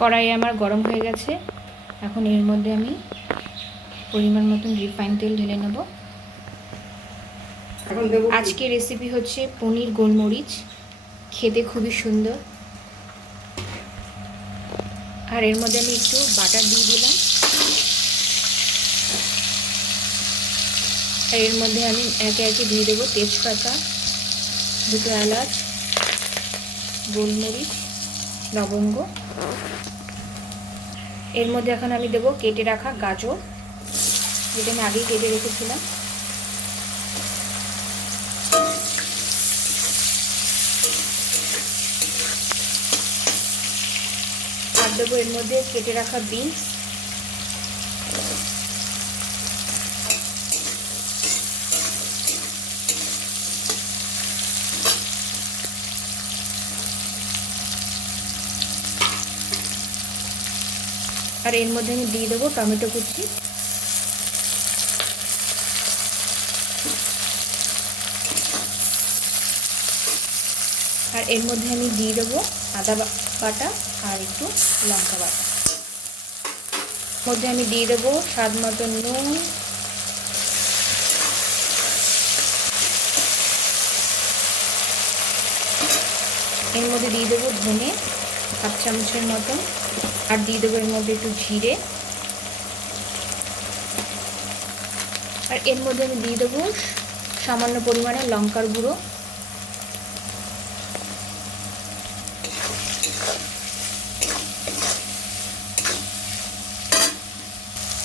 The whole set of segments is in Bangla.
কড়াই আমার গরম হয়ে গেছে। এখন এর মধ্যে আমি পরিমাণ মতন রিফাইন তেল ঢেলে নেব? আজকে রেসিপি হচ্ছে পনির গোলমরিচ। খেতে খুবই সুন্দর। আর এর মধ্যে আমি একটু বাটার দিয়ে দিলাম। আর এর মধ্যে আমি একে একে দিয়ে দেবো তেজপাতা দুটো এলাচ গোলমরিচ। লবঙ্গ। এর মধ্যে এখন আমি দেবো কেটে রাখা গাজর, যেটা আমি আগেই কেটে রেখেছিলাম। আর দেবো এর মধ্যে কেটে রাখা বিনস। আর এর মধ্যে আমি দিয়ে দেবো টমেটো কুচি। আর এর মধ্যে আমি দিয়ে দেবো আদা বাটা আর একটু লঙ্কা বাটা। মধ্যে আমি দিয়ে দেবো স্বাদ মতো নুন। এর মধ্যে দিয়ে দেবো ধনে, হাফ চামচের মতন। আর দিয়ে দেবো এর মধ্যে একটু জিরে। আর এর মধ্যে আমি দিয়ে দেবো সামান্য পরিমাণে লঙ্কার গুঁড়ো।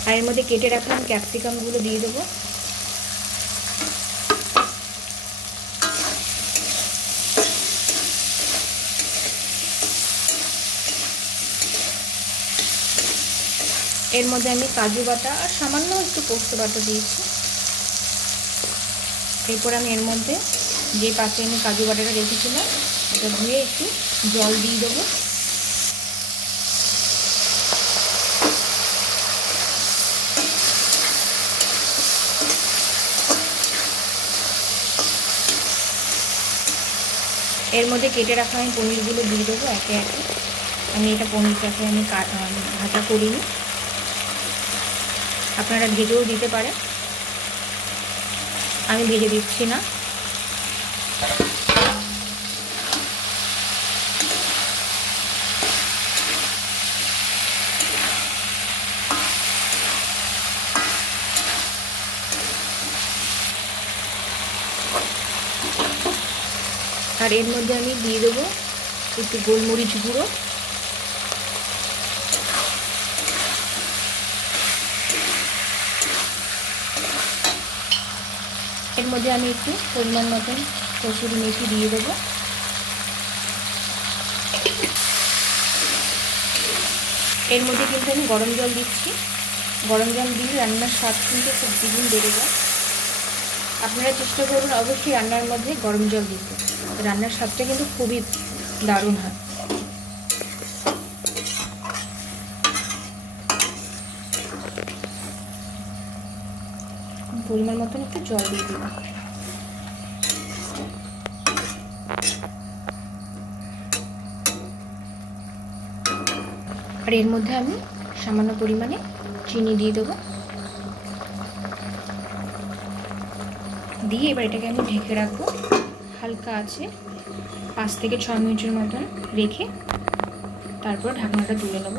আর এর মধ্যে কেটে রাখলাম ক্যাপসিকামগুলো দিয়ে দেবো। এর মধ্যে আমি কাজু বাটা আর সামান্য একটু পোস্ত বাটা দিয়েছি। এরপর আমি এর মধ্যে যে পাত্রে আমি কাজু বাটাটা রেখেছিলাম এটা ধুয়ে একটু জল দিয়ে দেবো। এর মধ্যে কেটে রাখা আমি পনিরগুলো দিয়ে দেবো একে একে। আমি এটা পনিরটাকে আমি ভাজা করিনি। আপনারা ভেজেও দিতে পারেন। আমি ভেজে দিচ্ছি না। আর এর মধ্যে আমি দিয়ে দেবো একটু গোলমরিচ গুঁড়ো। মধ্যে আমি একটু পরিমাণ মতন কসুরি মেথি দিয়ে দেবো। এর মধ্যে কিন্তু আমি গরম জল দিচ্ছি। গরম জল দিলে রান্নার স্বাদ কিন্তু খুব দ্বিগুণ বেড়ে যায়। আপনারা চেষ্টা করুন অবশ্যই রান্নার মধ্যে গরম জল দিতে। রান্নার স্বাদটা কিন্তু খুবই দারুণ হয়। পরিমাণ মতন একটু জল দিয়ে দিলাম। আর এর মধ্যে আমি সামান্য পরিমাণে চিনি দিয়ে দেবো। দিয়ে এবার এটাকে আমি ঢেকে রাখব। হালকা আছে, পাঁচ থেকে ছ মিনিটের মতন রেখে তারপর ঢাকনাটা তুলে নেব।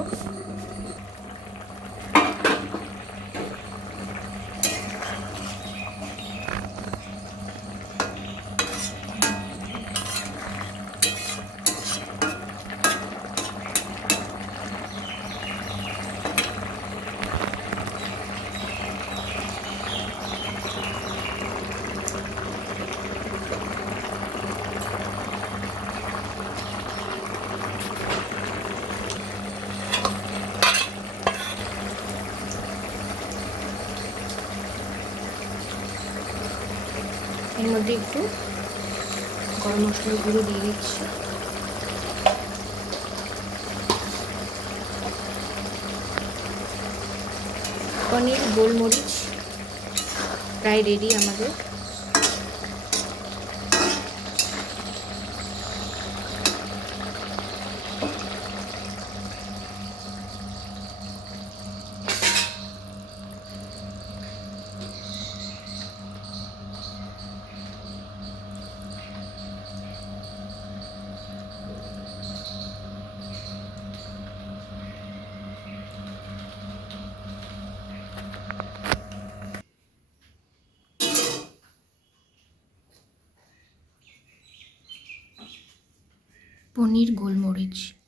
এর মধ্যে একটু গরম মশলার গুঁড়ো দিয়ে দিচ্ছি। পনির গোলমরিচ প্রায় রেডি আমাদের। পনির গোলমরিচ।